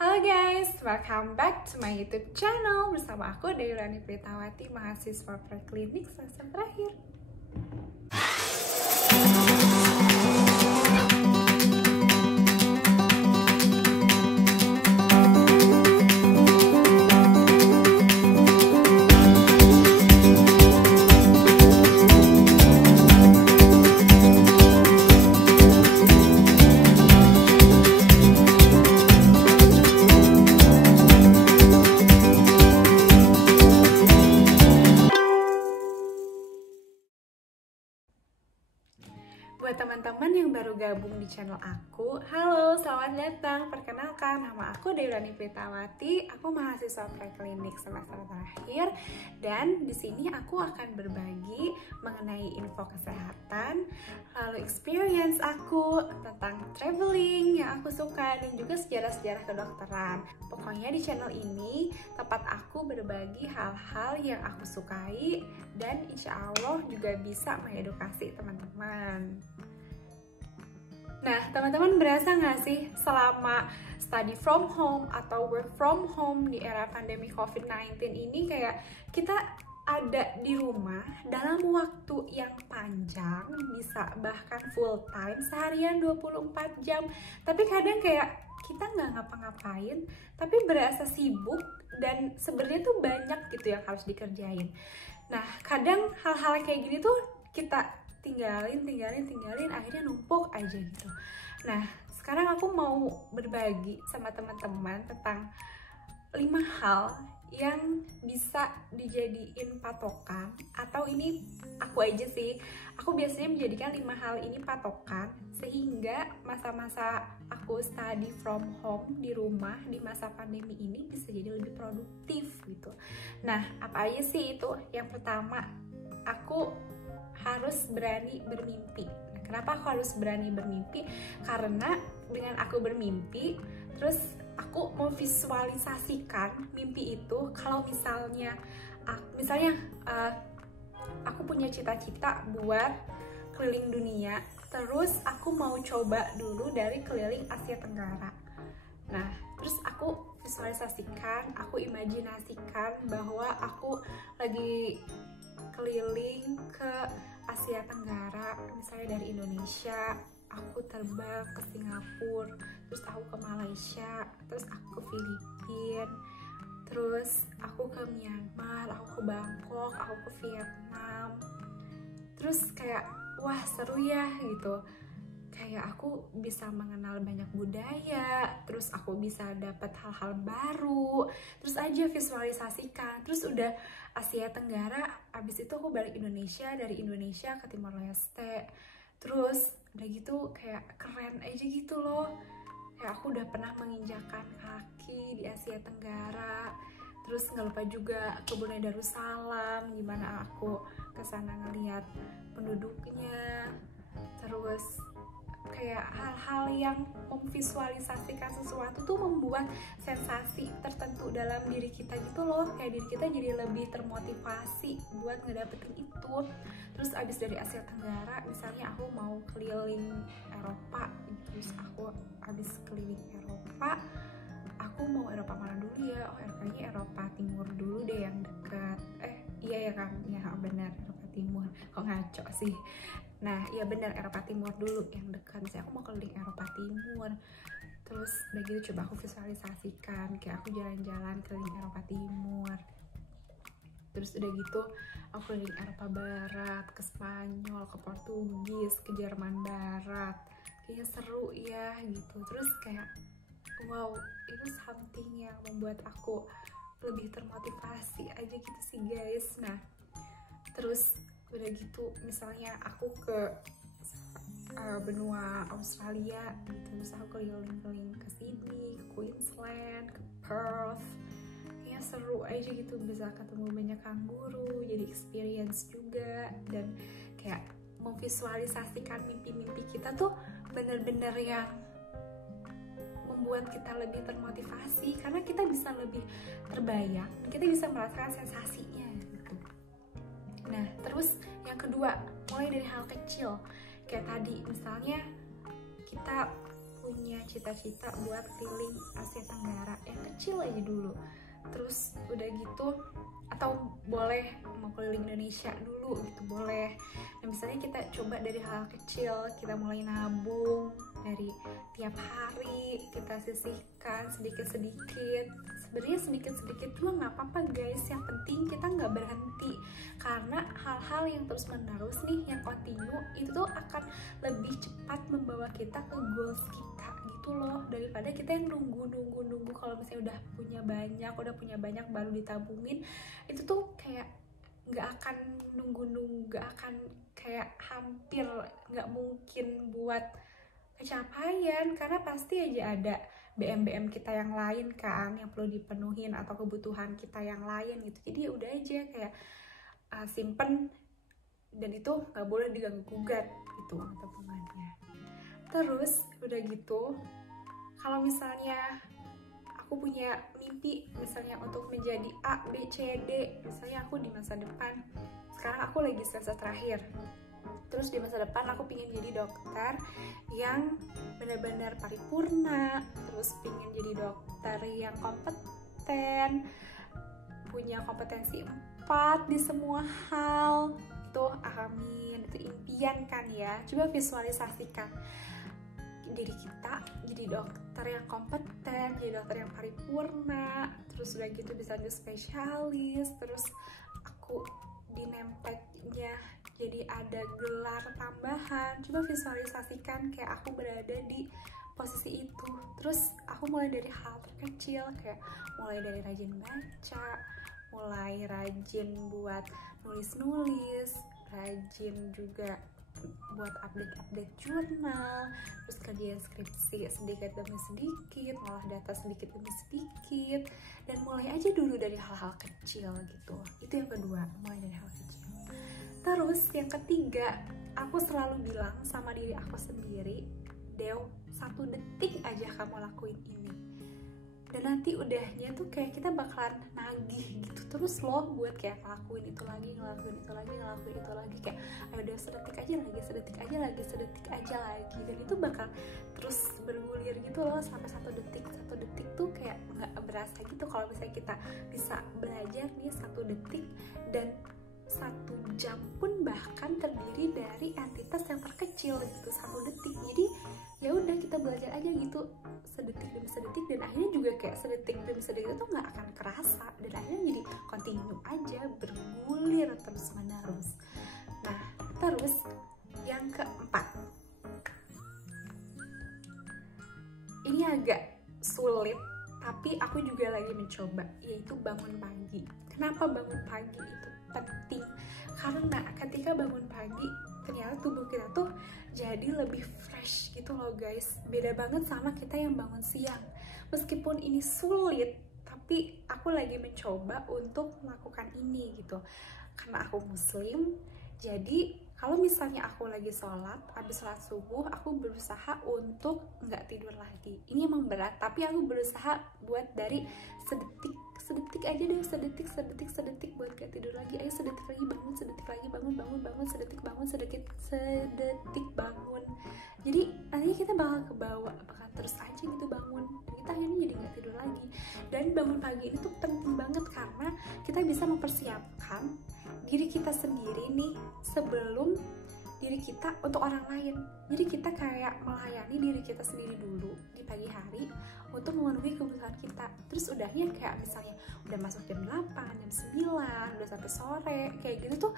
Halo guys, welcome back to my YouTube channel. Bersama aku Dewi Rani Pritawati, mahasiswa preklinik semester terakhir. Buat teman-teman yang baru gabung di channel aku, halo, selamat datang. Perkenalkan, nama aku Dewi Rani Pritawati. Aku mahasiswa preklinik semester terakhir, dan di sini aku akan berbagi mengenai info kesehatan, lalu experience aku tentang traveling yang aku suka, dan juga sejarah-sejarah kedokteran. Pokoknya di channel ini tempat aku berbagi hal-hal yang aku sukai, dan insya Allah juga bisa mengedukasi teman-teman. Nah, teman-teman berasa nggak sih selama study from home atau work from home di era pandemi COVID-19 ini kayak kita ada di rumah dalam waktu yang panjang, bisa bahkan full time seharian 24 jam, tapi kadang kayak kita nggak ngapa-ngapain, tapi berasa sibuk dan sebenarnya tuh banyak gitu yang harus dikerjain. Nah, kadang hal-hal kayak gini tuh kita tinggalin, akhirnya numpuk aja gitu. Nah, sekarang aku mau berbagi sama teman-teman tentang 5 hal yang bisa dijadiin patokan, atau ini aku aja sih, aku biasanya menjadikan 5 hal ini patokan sehingga masa-masa aku study from home di rumah di masa pandemi ini bisa jadi lebih produktif gitu. Nah, apa aja sih itu? Yang pertama, aku harus berani bermimpi. Nah, kenapa aku harus berani bermimpi? Karena dengan aku bermimpi, terus aku memvisualisasikan mimpi itu. Kalau misalnya aku punya cita-cita buat keliling dunia, terus aku mau coba dulu dari keliling Asia Tenggara. Nah, terus aku visualisasikan, aku imajinasikan bahwa aku lagi keliling ke Asia Tenggara, misalnya dari Indonesia, aku terbang ke Singapura, terus aku ke Malaysia, terus aku ke Filipina, terus aku ke Myanmar, aku ke Bangkok, aku ke Vietnam. Terus kayak, wah seru ya gitu. Kayak aku bisa mengenal banyak budaya, terus aku bisa dapat hal-hal baru, terus aja visualisasikan. Terus udah Asia Tenggara, abis itu aku balik Indonesia, dari Indonesia ke Timor Leste. Terus udah gitu kayak keren aja gitu loh. Kayak aku udah pernah menginjakan kaki di Asia Tenggara. Terus nggak lupa juga ke Brunei Darussalam, gimana aku kesana ngeliat penduduknya. Terus kayak hal-hal yang memvisualisasikan sesuatu tuh membuat sensasi tertentu dalam diri kita gitu loh. Kayak diri kita jadi lebih termotivasi buat ngedapetin itu. Terus abis dari Asia Tenggara, misalnya aku mau keliling Eropa, terus aku abis keliling Eropa, aku mau Eropa mana dulu ya? Oh, kayaknya Eropa Timur dulu deh yang dekat. Iya ya kan? Ya benar, Eropa Timur. Kok ngaco sih? Nah, ya benar, Eropa Timur dulu yang dekat. Misalnya aku mau keliling Eropa Timur. Terus udah gitu coba aku visualisasikan kayak aku jalan-jalan keliling Eropa Timur. Terus udah gitu aku keliling Eropa Barat, ke Spanyol, ke Portugis, ke Jerman Barat. Kayaknya seru ya gitu. Terus kayak wow, itu something yang membuat aku lebih termotivasi aja gitu sih guys. Nah, terus udah gitu misalnya aku ke benua Australia gitu, terus aku keliling-keliling ke Sydney, ke Queensland, ke Perth. Ya seru aja gitu, bisa ketemu banyak kanguru, jadi experience juga, dan kayak memvisualisasikan mimpi-mimpi kita tuh bener-bener yang membuat kita lebih termotivasi, karena kita bisa lebih terbayang, kita bisa merasakan sensasinya gitu. Nah, terus yang kedua, mulai dari hal kecil. Kayak tadi, misalnya kita punya cita-cita buat keliling Asia Tenggara. kecil aja dulu. Terus udah gitu, atau boleh mau keliling Indonesia dulu gitu, boleh. Nah misalnya kita coba dari hal kecil, kita mulai nabung dari tiap hari, kita sisihkan sedikit-sedikit. Sebenarnya sedikit-sedikit juga nggak apa-apa guys, yang penting kita nggak berhenti. Karena hal-hal yang terus menerus nih, yang kontinu, itu tuh akan lebih cepat membawa kita ke goals kita gitu loh, daripada kita yang nunggu. Kalau misalnya udah punya banyak baru ditabungin, itu tuh kayak nggak akan nunggu, nggak akan, kayak hampir nggak mungkin buat kecapaian, karena pasti aja ada BM kita yang lain kan yang perlu dipenuhin, atau kebutuhan kita yang lain gitu. Jadi ya udah aja kayak simpen, dan itu nggak boleh diganggu gugat gitu tabungannya. Terus udah gitu, kalau misalnya aku punya mimpi misalnya untuk menjadi A, B, C, D, misalnya aku di masa depan, sekarang aku lagi semester terakhir, terus di masa depan aku pengen jadi dokter yang benar-benar paripurna, terus pengen jadi dokter yang kompeten, punya kompetensi 4 di semua hal. Itu amin, itu impian kan ya. Coba visualisasikan diri kita jadi dokter yang kompeten, jadi dokter yang paripurna, terus udah gitu bisa jadi spesialis, terus aku di name-tag-nya jadi ada gelar tambahan. Coba visualisasikan kayak aku berada di posisi itu. Terus aku mulai dari hal terkecil, kayak mulai dari rajin baca, mulai rajin buat nulis-nulis, rajin juga buat update jurnal, terus kerjain skripsi sedikit demi sedikit, malah data sedikit demi sedikit, dan mulai aja dulu dari hal-hal kecil gitu. Itu yang kedua, mulai dari hal kecil. Terus yang ketiga, aku selalu bilang sama diri aku sendiri, Dew, 1 detik aja kamu lakuin ini, dan nanti udahnya tuh kayak kita bakalan nagih gitu terus loh, buat kayak ngelakuin itu lagi, ngelakuin itu lagi, kayak ayo udah sedetik aja lagi, dan itu bakal terus bergulir gitu loh sampai 1 detik tuh kayak nggak berasa gitu. Kalau misalnya kita bisa belajar nih 1 detik, dan 1 jam pun bahkan terdiri dari entitas yang terkecil gitu, 1 detik. Jadi ya udah kita belajar aja gitu sedetik demi sedetik, dan akhirnya juga kayak sedetik demi sedetik itu nggak akan kerasa, dan akhirnya jadi continue aja, bergulir terus menerus. Nah terus yang keempat, ini agak sulit tapi aku juga lagi mencoba, yaitu bangun pagi. Kenapa bangun pagi itu penting? Karena ketika bangun pagi ternyata tubuh kita tuh jadi lebih fresh gitu loh guys. Beda banget sama kita yang bangun siang. Meskipun ini sulit, tapi aku lagi mencoba untuk melakukan ini gitu. Karena aku muslim, jadi kalau misalnya aku lagi sholat, habis sholat subuh, aku berusaha untuk nggak tidur lagi. Ini emang berat, tapi aku berusaha buat dari sedetik aja deh, sedetik buat gak tidur lagi. Ayo sedetik lagi bangun, sedetik bangun. Jadi nanti kita bakal ke bawah, bakal terus aja gitu bangun, dan kita akhirnya jadi nggak tidur lagi. Dan bangun pagi ini tuh penting banget karena kita bisa mempersiapkan diri kita sendiri nih sebelum diri kita untuk orang lain. Jadi kita kayak melayani diri kita sendiri dulu di pagi hari untuk memenuhi kebutuhan kita. Terus udahnya kayak misalnya udah masuk jam 8, jam 9, udah sampai sore, kayak gitu tuh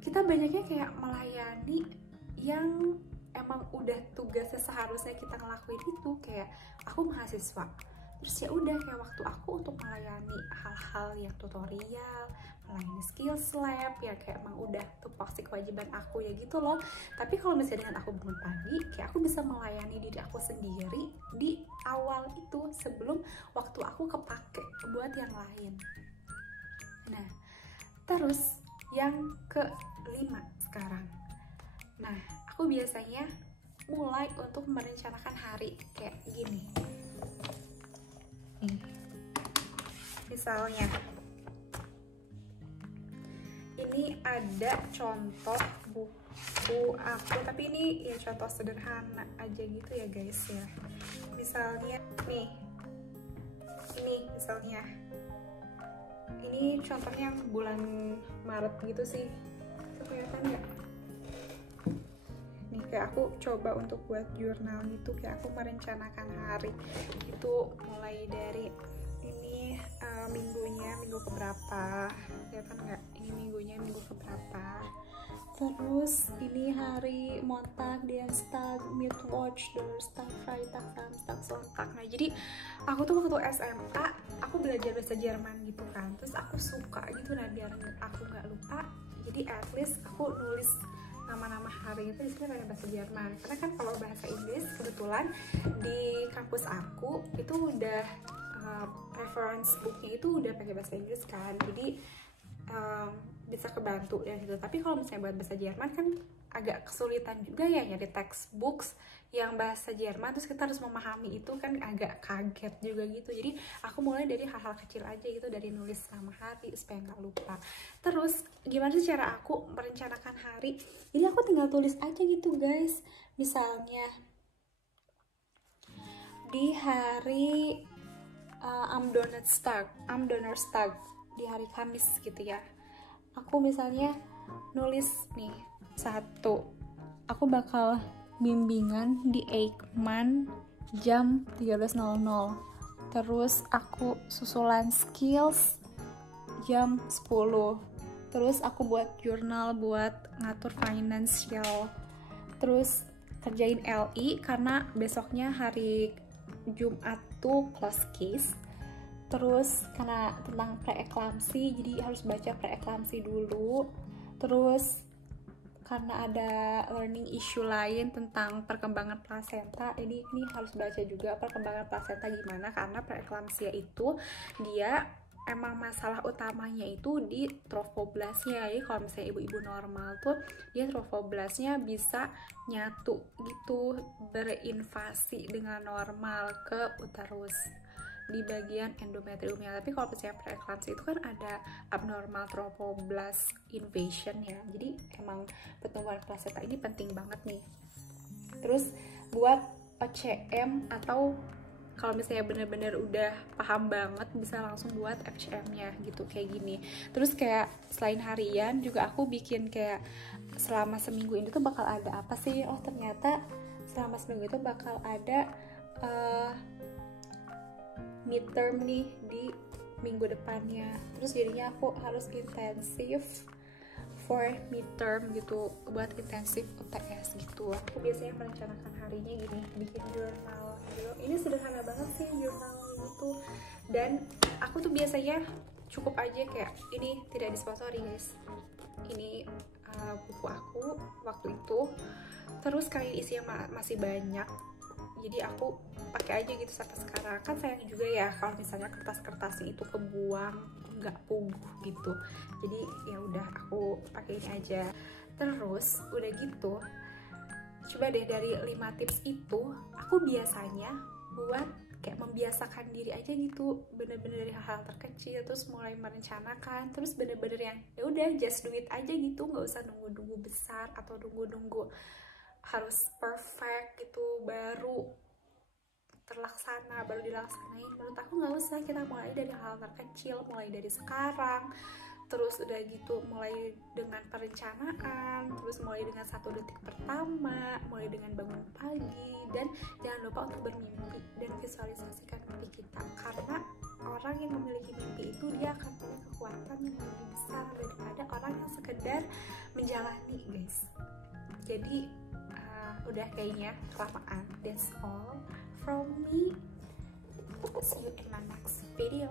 kita banyaknya kayak melayani yang emang udah tugasnya seharusnya kita ngelakuin itu. Kayak aku mahasiswa, terus ya udah kayak waktu aku untuk melayani hal-hal yang tutorial, melayani skills lab, ya kayak emang udah tuh pasti kewajiban aku ya gitu loh. Tapi kalau misalnya dengan aku bangun pagi, kayak aku bisa melayani diri aku sendiri di awal itu sebelum waktu aku kepake buat yang lain. Nah terus yang kelima sekarang, nah aku biasanya mulai untuk merencanakan hari kayak gini. Misalnya ini ada contoh buku aku, tapi ini ya contoh sederhana aja gitu ya guys ya. Misalnya nih, ini misalnya ini contohnya yang bulan Maret gitu sih, kelihatan nggak? Nih kayak aku coba untuk buat jurnal gitu, kayak aku merencanakan hari itu mulai dari ini minggu keberapa, kelihatan nggak? Ini minggunya minggu keberapa. Terus ini hari Montag, Dienstag, Mittwoch, Donnerstag, Freitag, Samstag, Sonntag. Nah jadi aku tuh waktu SMA aku belajar bahasa Jerman gitu kan, terus aku suka gitu. Nah biar aku nggak lupa, jadi at least aku nulis nama-nama hari itu di sini pakai bahasa Jerman. Karena kan kalau bahasa Inggris kebetulan di kampus aku itu udah reference booknya itu udah pakai bahasa Inggris kan, jadi bisa kebantu ya gitu. Tapi kalau misalnya buat bahasa Jerman kan agak kesulitan juga ya nyari textbooks yang bahasa Jerman, terus kita harus memahami itu kan agak kaget juga gitu. Jadi aku mulai dari hal-hal kecil aja gitu, dari nulis nama hari supaya nggak lupa. Terus gimana sih cara aku merencanakan hari? Jadi aku tinggal tulis aja gitu guys. Misalnya di hari Am Donnerstag di hari Kamis gitu ya, aku misalnya nulis nih, 1, aku bakal bimbingan di Eijkman jam 13.00, terus aku susulan skills jam 10, terus aku buat jurnal buat ngatur financial, terus kerjain LI karena besoknya hari Jumat tuh close case. Terus karena tentang preeklamsi, jadi harus baca preeklamsi dulu. Terus karena ada learning issue lain tentang perkembangan plasenta, ini harus baca juga perkembangan plasenta gimana, karena preeklamsia itu dia emang masalah utamanya itu di trophoblasnya. Jadi kalau misalnya ibu-ibu normal tuh dia trophoblasnya bisa nyatu gitu, berinvasi dengan normal ke uterus di bagian endometriumnya. Tapi kalau misalnya preeklamsi itu kan ada abnormal trophoblast invasion ya, jadi emang pertumbuhan plasenta ini penting banget nih. Terus buat OCM, atau kalau misalnya bener-bener udah paham banget bisa langsung buat FCM-nya gitu, kayak gini. Terus kayak selain harian juga aku bikin kayak selama seminggu ini tuh bakal ada apa sih. Oh ternyata selama seminggu itu bakal ada midterm nih di minggu depannya, terus jadinya aku harus intensif for midterm gitu, buat intensif UTS gitu. Aku biasanya merencanakan harinya gini, bikin jurnal gitu. Ini sederhana banget sih jurnal itu, dan aku tuh biasanya cukup aja kayak ini, tidak disponsori guys, ini buku aku waktu itu. Terus kayak isinya masih banyak, jadi aku pakai aja gitu sampai sekarang. Kan sayang juga ya kalau misalnya kertas-kertasnya itu kebuang, nggak puguh gitu. Jadi ya udah aku pakai ini aja. Terus udah gitu, coba deh dari 5 tips itu aku biasanya buat kayak membiasakan diri aja gitu, bener-bener dari hal-hal terkecil, terus mulai merencanakan, terus bener-bener yang ya udah just do it aja gitu, nggak usah nunggu-nunggu besar atau nunggu-nunggu harus perfect gitu baru terlaksana, baru dilaksanain. Menurut aku nggak usah, kita mulai dari hal terkecil, mulai dari sekarang. Terus udah gitu mulai dengan perencanaan, terus mulai dengan 1 detik pertama, mulai dengan bangun pagi, dan jangan lupa untuk bermimpi dan visualisasikan mimpi kita, karena orang yang memiliki mimpi itu dia akan punya kekuatan yang lebih besar daripada orang yang sekedar menjalani guys. Jadi udah kayaknya kelamaan. That's all from me. See you in my next video.